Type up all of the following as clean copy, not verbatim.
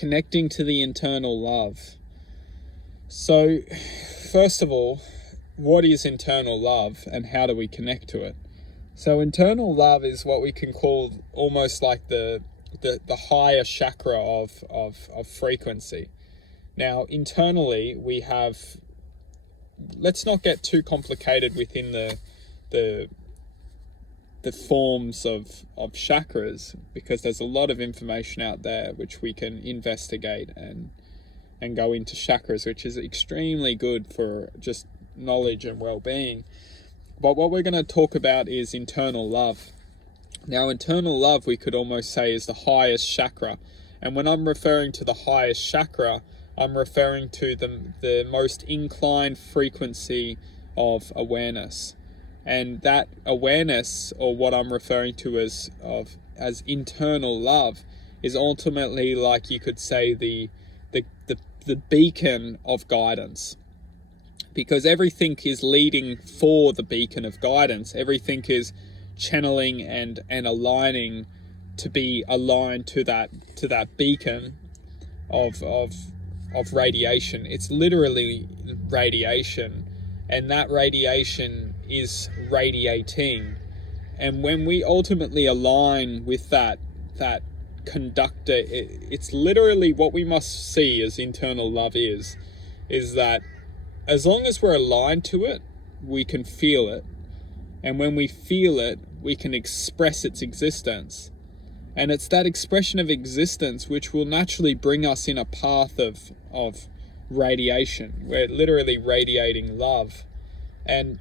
connecting to the internal love. So, first of all, what is internal love and how do we connect to it? So internal love is what we can call almost like the higher chakra of frequency. Now, internally, we have, let's not get too complicated within the forms of chakras, because there's a lot of information out there which we can investigate and go into chakras, which is extremely good for just knowledge and well-being. But what we're going to talk about is internal love. Now, internal love, we could almost say, is the highest chakra. And when I'm referring to the highest chakra, I'm referring to the most inclined frequency of awareness. And that awareness, or what I'm referring to as internal love, is ultimately, like you could say, the beacon of guidance. Because everything is leading for the beacon of guidance. Everything is channeling and aligning to be aligned to that beacon of radiation. It's literally radiation, and that radiation is radiating. And when we ultimately align with that conductor, it's literally what we must see as internal love is that as long as we're aligned to it, we can feel it. And when we feel it, we can express its existence. And it's that expression of existence which will naturally bring us in a path of radiation. We're literally radiating love. And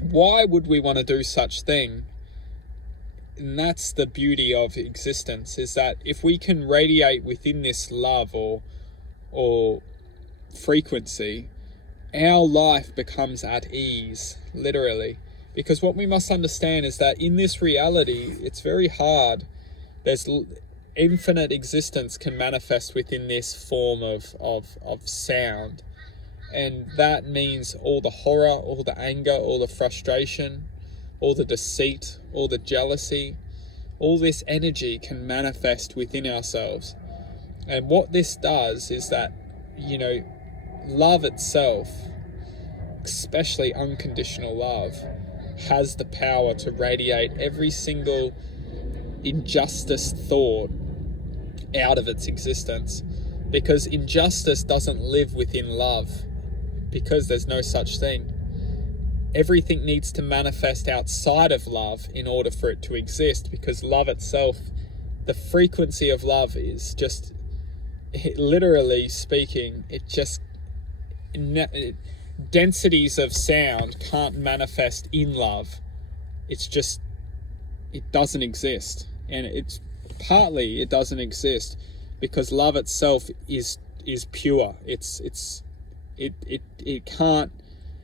why would we want to do such thing? And that's the beauty of existence, is that if we can radiate within this love or frequency, our life becomes at ease, literally. Because what we must understand is that in this reality, it's very hard. There's infinite existence can manifest within this form of sound. And that means all the horror, all the anger, all the frustration, all the deceit, all the jealousy, all this energy can manifest within ourselves. And what this does is that, love itself, especially unconditional love, has the power to radiate every single injustice thought out of its existence. Because injustice doesn't live within love, because there's no such thing. Everything needs to manifest outside of love in order for it to exist, because love itself, the frequency of love is just, literally speaking, densities of sound can't manifest in love. It's just, it doesn't exist. And it's partly, it doesn't exist because love itself is pure. It can't,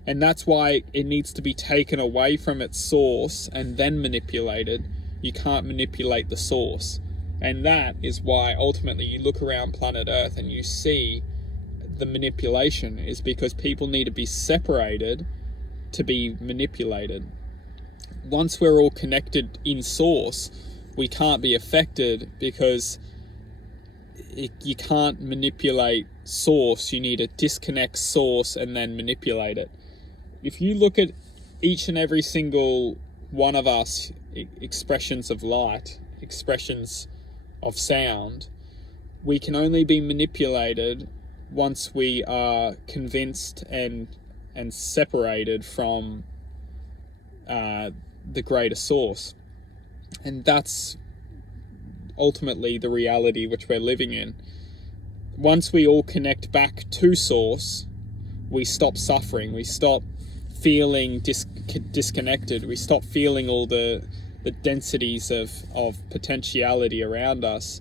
and that's why it needs to be taken away from its source and then manipulated. You can't manipulate the source. And that is why ultimately you look around planet Earth and you see the manipulation, is because people need to be separated to be manipulated. Once we're all connected in source, we can't be affected, because you can't manipulate source. You need to disconnect source and then manipulate it. If you look at each and every single one of us expressions of light, expressions of sound, we can only be manipulated once we are convinced and separated from the greater source. And that's ultimately the reality which we're living in. Once we all connect back to source, we stop suffering, we stop feeling disconnected, we stop feeling all the densities of potentiality around us.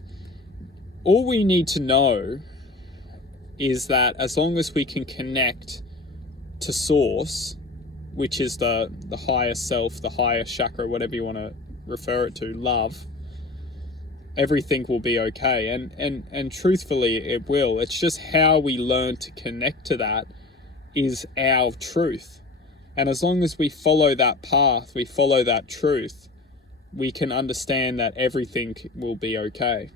All we need to know is that as long as we can connect to source, which is the higher self, the higher chakra, whatever you want to refer it to, love, everything will be okay. And truthfully, it will. It's just how we learn to connect to that is our truth. And as long as we follow that path, we follow that truth, we can understand that everything will be okay.